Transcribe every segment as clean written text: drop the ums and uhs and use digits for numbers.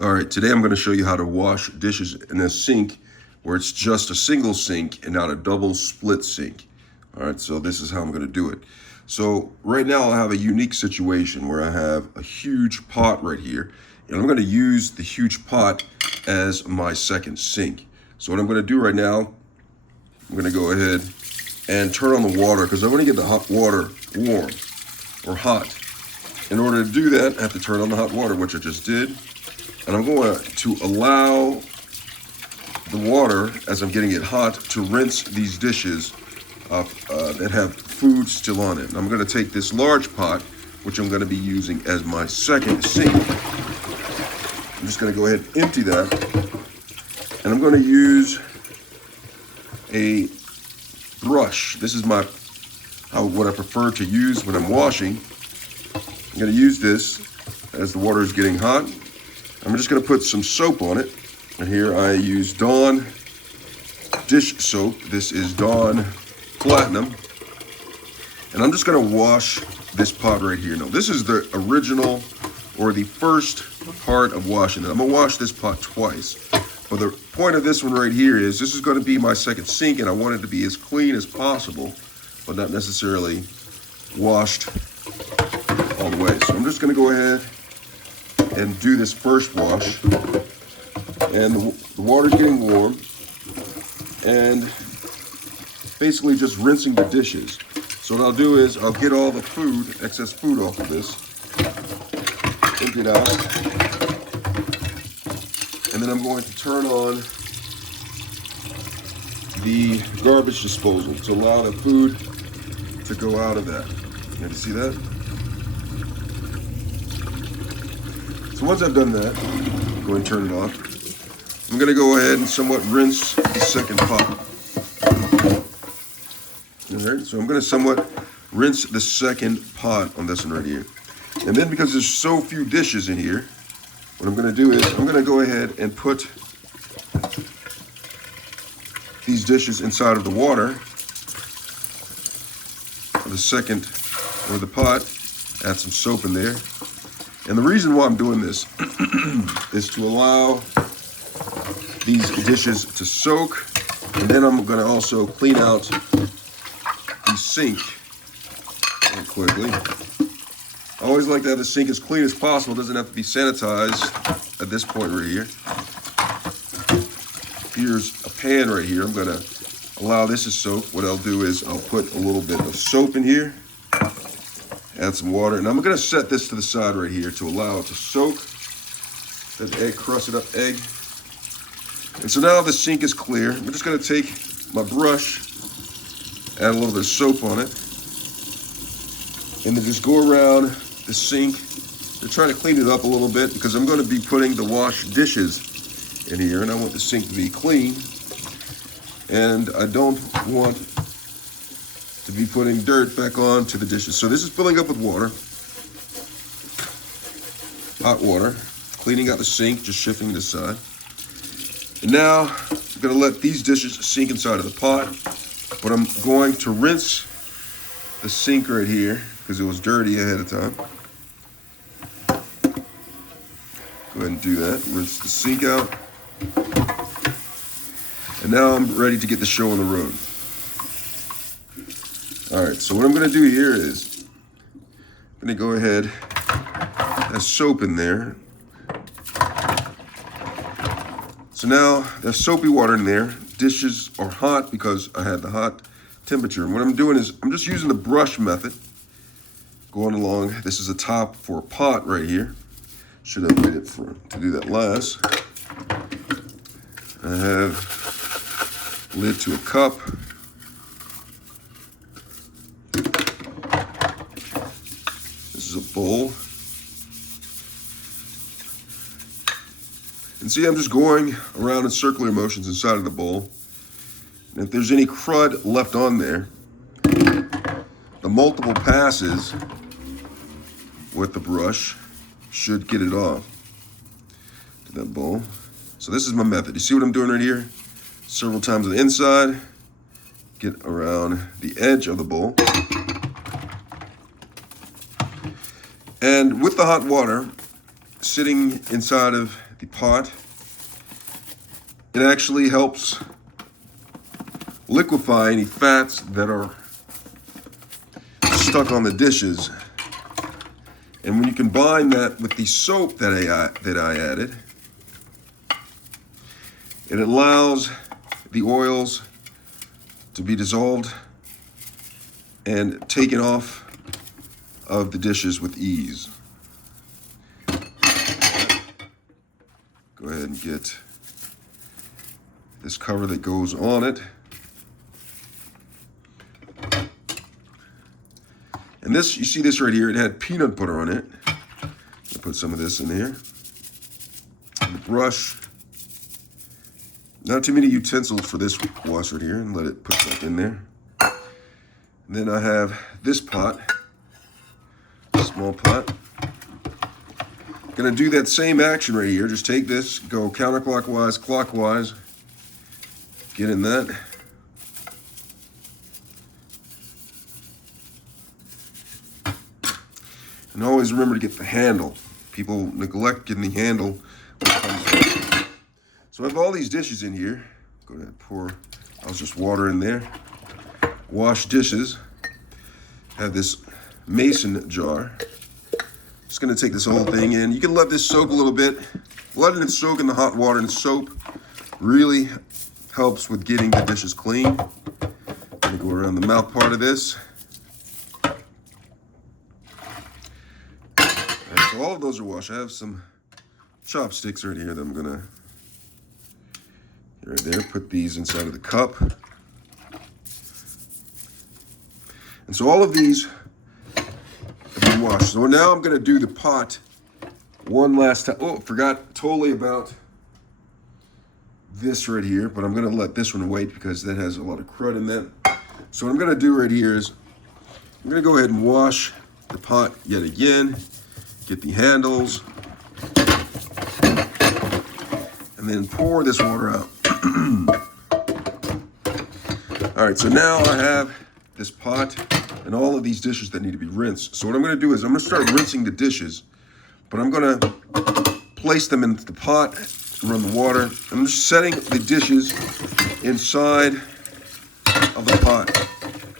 All right, today I'm going to show you how to wash dishes in a sink where it's just a single sink and not a double split sink. All right, so this is how I'm going to do it. So right now I have a unique situation where I have a huge pot right here, and I'm going to use the huge pot as my second sink. So what I'm going to do right now, I'm going to go ahead and turn on the water because I want to get the hot water warm or hot. In order to do that, I have to turn on the hot water, which I just did. And I'm going to allow the water, as I'm getting it hot, to rinse these dishes that have food still on it. And I'm going to take this large pot, which I'm going to be using as my second sink. I'm just going to go ahead and empty that. And I'm going to use a brush. This is what I prefer to use when I'm washing. I'm going to use this as the water is getting hot. I'm just going to put some soap on it. And here I use Dawn dish soap. This is Dawn Platinum. And I'm just going to wash this pot right here. Now, this is the original or the first part of washing it. I'm going to wash this pot twice. But the point of this one right here is this is going to be my second sink, and I want it to be as clean as possible, but not necessarily washed all the way. So I'm just going to go ahead and do this first wash, and the water's getting warm, and basically just rinsing the dishes. So what I'll do is I'll get all the excess food off of this, empty it out, and then I'm going to turn on the garbage disposal to allow the food to go out of that. You see that? So once I've done that, go ahead and turn it off. I'm going to go ahead and somewhat rinse the second pot. All right, so I'm going to somewhat rinse the second pot on this one right here. And then because there's so few dishes in here, what I'm going to do is I'm going to go ahead and put these dishes inside of the water, the second or the pot, add some soap in there. And the reason why I'm doing this is to allow these dishes to soak, and then I'm going to also clean out the sink real quickly. I always like to have the sink as clean as possible. It doesn't have to be sanitized at this point right here. Here's a pan right here. I'm going to allow this to soak. What I'll do is I'll put a little bit of soap in here. Add some water, and I'm going to set this to the side right here to allow it to soak. That egg, crusted up egg. And so now the sink is clear. I'm just going to take my brush, add a little bit of soap on it, and then just go around the sink to try to clean it up a little bit, because I'm going to be putting the washed dishes in here, and I want the sink to be clean. And I don't want to be putting dirt back onto the dishes. So this is filling up with water, hot water, cleaning out the sink, just shifting this side. And now I'm going to let these dishes sink inside of the pot, but I'm going to rinse the sink right here because it was dirty ahead of time. Go ahead and do that, rinse the sink out. And now I'm ready to get the show on the road. All right, so what I'm going to do here is I'm going to go ahead, there's soap in there. So now there's soapy water in there. Dishes are hot because I had the hot temperature. And what I'm doing is I'm just using the brush method, going along. This is a top for a pot right here. Should have waited to do that last. I have lid to a cup. This is a bowl. And see, I'm just going around in circular motions inside of the bowl. And if there's any crud left on there, the multiple passes with the brush should get it off to that bowl. So this is my method. You see what I'm doing right here? Several times on the inside, get around the edge of the bowl. And with the hot water sitting inside of the pot, it actually helps liquefy any fats that are stuck on the dishes. And when you combine that with the soap that I added, it allows the oils to be dissolved and taken off of the dishes with ease. Go ahead and get this cover that goes on it. And this, you see this right here, it had peanut butter on it. I'll put some of this in here. And the brush. Not too many utensils for this washer here, and let it put that in there. And then I have this pot, small pot. Gonna do that same action right here. Just take this, go counterclockwise, clockwise. Get in that. And always remember to get the handle. People neglect getting the handle when it comes to it. So I have all these dishes in here. Go ahead and pour, I'll just water in there. Wash dishes. Have this mason jar. Just gonna take this whole thing in. You can let this soak a little bit. Letting it soak in the hot water and soap really helps with getting the dishes clean. I'm gonna go around the mouth part of this. So all of those are washed. I have some chopsticks right here that I'm gonna, right there, put these inside of the cup. And so all of these have been washed. So now I'm gonna do the pot one last time. Oh, forgot totally about this right here, but I'm gonna let this one wait because that has a lot of crud in that. So what I'm gonna do right here is I'm gonna go ahead and wash the pot yet again. Get the handles, and then pour this water out. All right, so now I have this pot and all of these dishes that need to be rinsed. So what I'm gonna do is I'm gonna start rinsing the dishes, but I'm gonna place them into the pot, run the water. I'm just setting the dishes inside of the pot.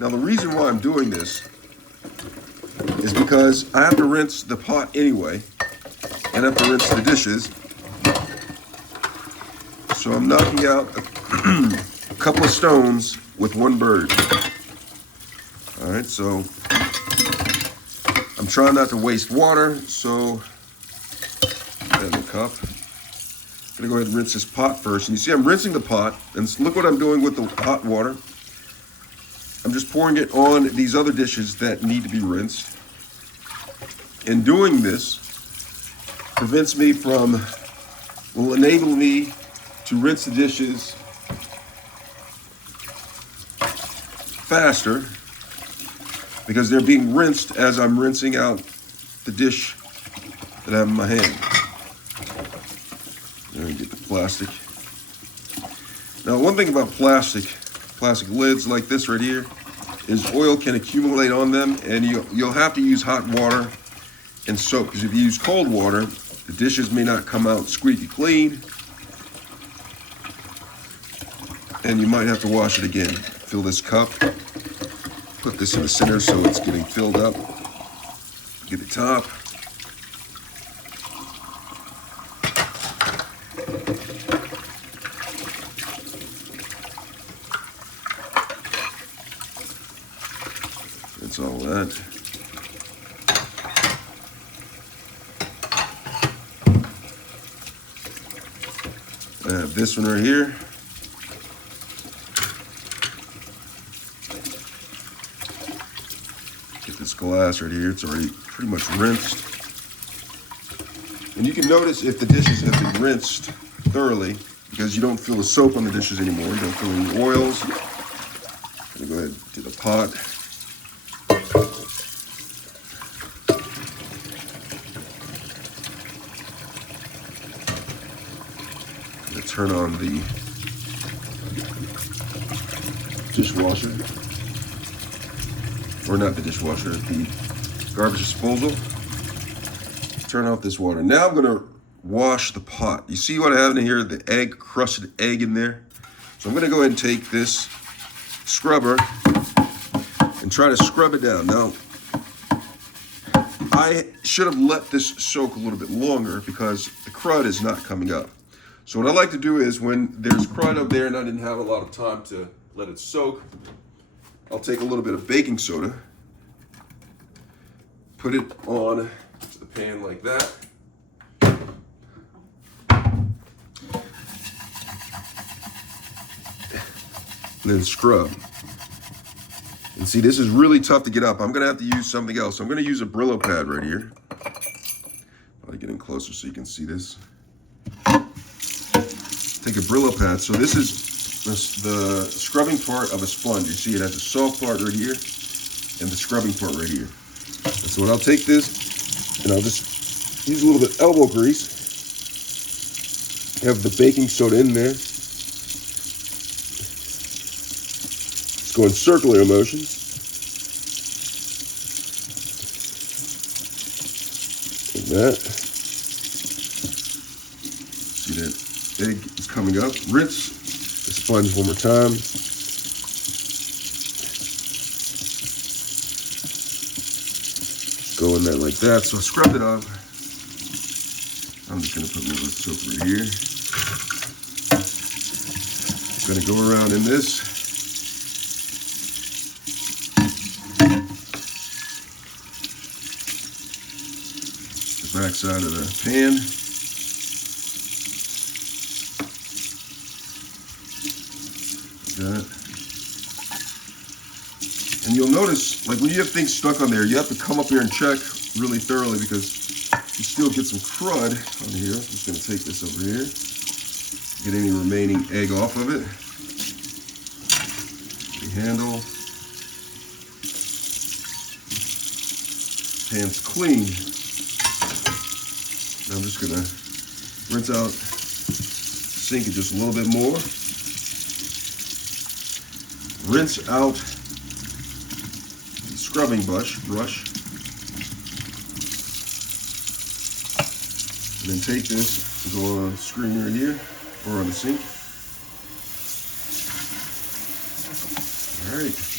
Now the reason why I'm doing this is because I have to rinse the pot anyway, and I have to rinse the dishes. So I'm knocking out a couple of stones with one bird. All right, so I'm trying not to waste water, so in the cup. I'm gonna go ahead and rinse this pot first. And you see I'm rinsing the pot, and look what I'm doing with the hot water. I'm just pouring it on these other dishes that need to be rinsed. And doing this prevents me from, will enable me to rinse the dishes faster because they're being rinsed as I'm rinsing out the dish that I have in my hand. There, get the plastic. Now, one thing about plastic lids like this right here is oil can accumulate on them, and you'll have to use hot water and soap, because if you use cold water, the dishes may not come out squeaky clean, and you might have to wash it again. Fill this cup, put this in the center so it's getting filled up. Get the top. That's all that. I have this one right here. Get this glass right here. It's already pretty much rinsed. And you can notice if the dishes have been rinsed thoroughly because you don't feel the soap on the dishes anymore. You don't feel any oils. I'm gonna go ahead and do the pot. Turn on the dishwasher, or not the dishwasher, the garbage disposal. Turn off this water. Now I'm going to wash the pot. You see what I have in here? The egg, crusted egg in there. So I'm gonna go ahead and take this scrubber and try to scrub it down. Now, I should have let this soak a little bit longer because the crud is not coming up. So what I like to do is when there's crud up there and I didn't have a lot of time to let it soak, I'll take a little bit of baking soda, put it on to the pan like that. And then scrub. And see, this is really tough to get up. I'm gonna have to use something else. I'm gonna use a Brillo pad right here. I'll get in closer so you can see this. Take a Brillo pad. So this is the scrubbing part of a sponge. You see it has a soft part right here and the scrubbing part right here. And so I'll take this and I'll just use a little bit of elbow grease. Have the baking soda in there. Go in circular motions. Like that. See that egg is coming up. Rinse the sponge one more time. Go in there like that. So I scrubbed it off. I'm just gonna put a little soap right here. I'm gonna go around in this. Back side of the pan. Like that. And you'll notice, like when you have things stuck on there, you have to come up here and check really thoroughly because you still get some crud on here. I'm just going to take this over here. Get any remaining egg off of it. The handle. Pan's clean. I'm just gonna rinse out, sink it just a little bit more. Rinse out the scrubbing brush. And then take this and go on a screen right here, or on the sink. All right.